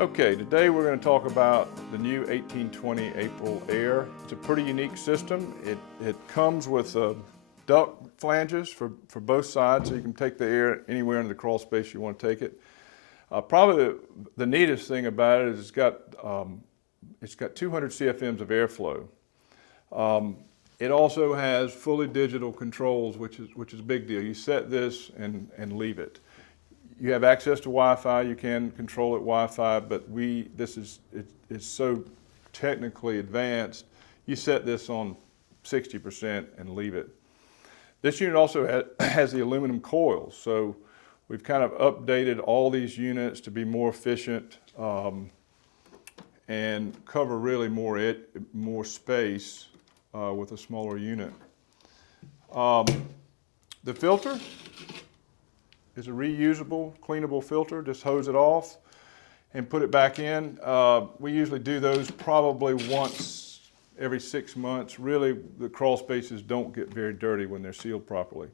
Okay, today we're going to talk about the new 1820 Aprilaire. It's a pretty unique system. It comes with duct flanges for both sides, so you can take the air anywhere in the crawl space you want to take it. Probably the neatest thing about it is it's got 200 CFMs of airflow. It also has fully digital controls, which is a big deal. You set this and leave it. You have access to Wi-Fi. You can control it Wi-Fi, but it's so technically advanced. You set this on 60% and leave it. This unit also has the aluminum coils, so we've kind of updated all these units to be more efficient and cover really more space with a smaller unit. The filter is a reusable, cleanable filter. Just hose it off and put it back in. We usually do those probably once every 6 months. Really, the crawl spaces don't get very dirty when they're sealed properly.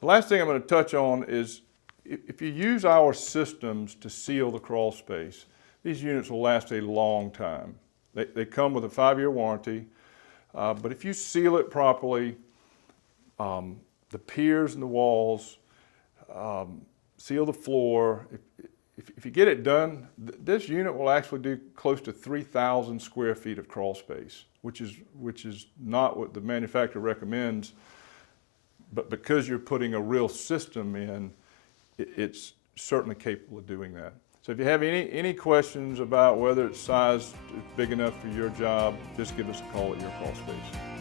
The last thing I'm going to touch on is if you use our systems to seal the crawl space, these units will last a long time. They come with a 5-year warranty, but if you seal it properly, the piers and the walls, seal the floor. If you get it done, this unit will actually do close to 3,000 square feet of crawl space, which is not what the manufacturer recommends, but because you're putting a real system in, it's certainly capable of doing that. So if you have any questions about whether its size is big enough for your job, just give us a call at your crawl space.